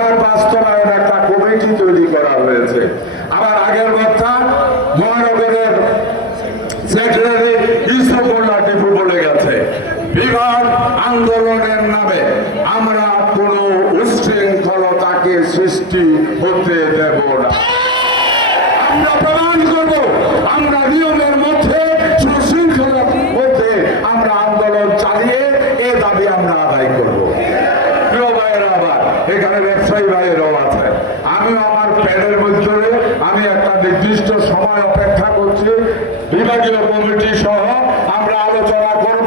বিভাগের বাস্তবায়ন একটা কমিটি তৈরি করা হয়েছে। আবার আগের কথা মহানগরের সেক্রেটারি ইসুফুল্লাহ টিপু বলে গেছে, বিভাগ আন্দোলনের নামে আমরা কোনো উচ্ছৃঙ্খলতাকে সৃষ্টি হতে দেব না। আমরা প্রমাণ করব আমরা নিয়মের মধ্যে সুশৃঙ্খলার মধ্যে আমরা আন্দোলন চালিয়ে এ দাবি আমরা আদায় করব। প্রিয় ভাইয়েরা, আবার এখানে ব্যবসায়ী ভাইয়েরাও আছে। আমিও আমার প্যাডের মধ্যে আমি একটা নির্দিষ্ট সময় অপেক্ষা করছি। বিভাগীয় কমিটি সহ আমরা আলোচনা করব।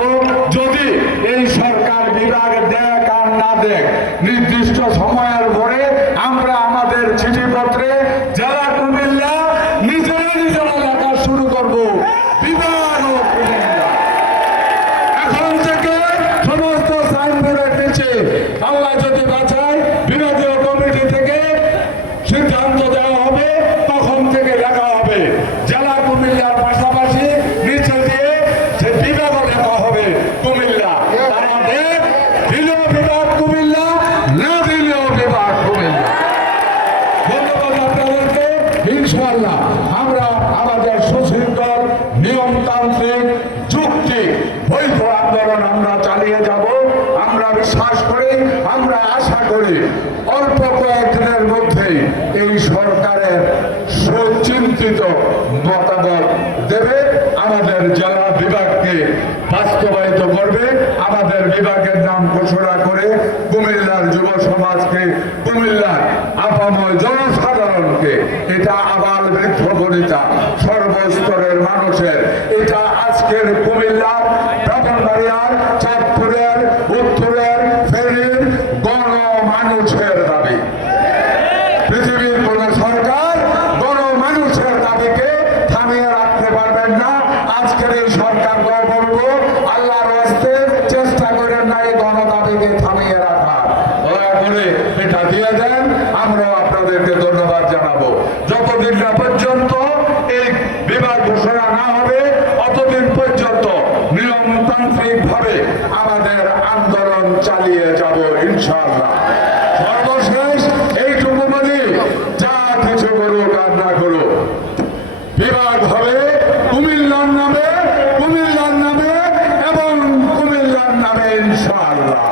যদি এই সরকার বিভাগ দেখ আর না দেখ, নির্দিষ্ট সময়ের পরে আমরা আমাদের চিঠিপত্রে জেলা কুমিল্লা নিজেরা লেখা শুরু করব, বিভাগ ও কুমিল্লা। এখন থেকে সমস্ত সাইনবোর্ডের নিচে আল্লাহ যদি বাঁচায় বিভাগীয় কমিটি থেকে সিদ্ধান্ত দেওয়া হবে, তখন থেকে লেখা হবে জেলা কুমিল্লার পাশাপাশি নিচে দিয়ে যে বিভাগও লেখা হবে কুমিল্লা। তারা দেখ দিলেও বিভাগ কুমিল্লা, না দিলেও বিভাগ কুমিল্লা। ধন্যবাদ আপনাদেরকে। ইনশাআল্লাহ আমরা আমাদের সুশৃঙ্খল নিয়মতান্ত্রিক যুক্তি বৈধ আন্দোলন আমরা চালিয়ে যাব। আমরা বিশ্বাস করি, আমরা আশা করি অল্প কয়েকদিনের মধ্যেই এই সরকারের সুচিন্তিত মতামত দেবে, আমাদের জেলা বিভাগকে বাস্তবায়িত করবে। আমাদের বিভাগের নাম ঘোষণা করে কুমিল্লার যুব সমাজকে, কুমিল্লার আপাময় জনসাধারণকে, এটা আবাল বৃদ্ধ বনিতা সর্বস্তরের মানুষের, এটা আজকের কুমিল্লার, ব্রাহ্মণবাড়িয়ার, চাঁদপুরের, উত্তরের, ফেনীর গণমানুষের দাবি। পৃথিবীর কোন সরকার গণমানুষের দাবিকে থামিয়ে রাখতে পারবেন না। আজকের এই সরকার বলবো, আল্লাহর রাস্তে চেষ্টা করেন না এই গণদাবিকে থামিয়ে রাখা। দয়া করে এটা দিয়ে দেন, আমরাও আপনাদেরকে ধন্যবাদ জানাবো। যতদিন না পর্যন্ত এই বিভাগ ঘোষণা না হবে, অতদিন পর্যন্ত নিয়মতান্ত্রিক ভাবে আমাদের আন্দোলন চালিয়ে যাব ইনশাআল্লাহ। সর্বশেষ এইটুকু বলি, যা কিছু করুক আর না করুক, বিভাগ হবে কুমিল্লার নামে, কুমিল্লার নামে এবং কুমিল্লার নামে ইনশাআল্লাহ।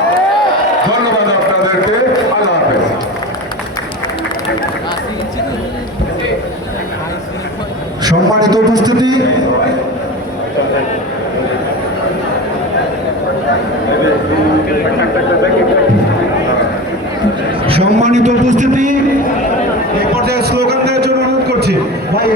ধন্যবাদ আপনাদেরকে। আল্লাহ হাফেজ। সম্মানিত উপস্থিতি, সম্মানিত উপস্থিতি, এই পর্যায়ে স্লোগান দেওয়ার জন্য অনুরোধ করছি ভাই।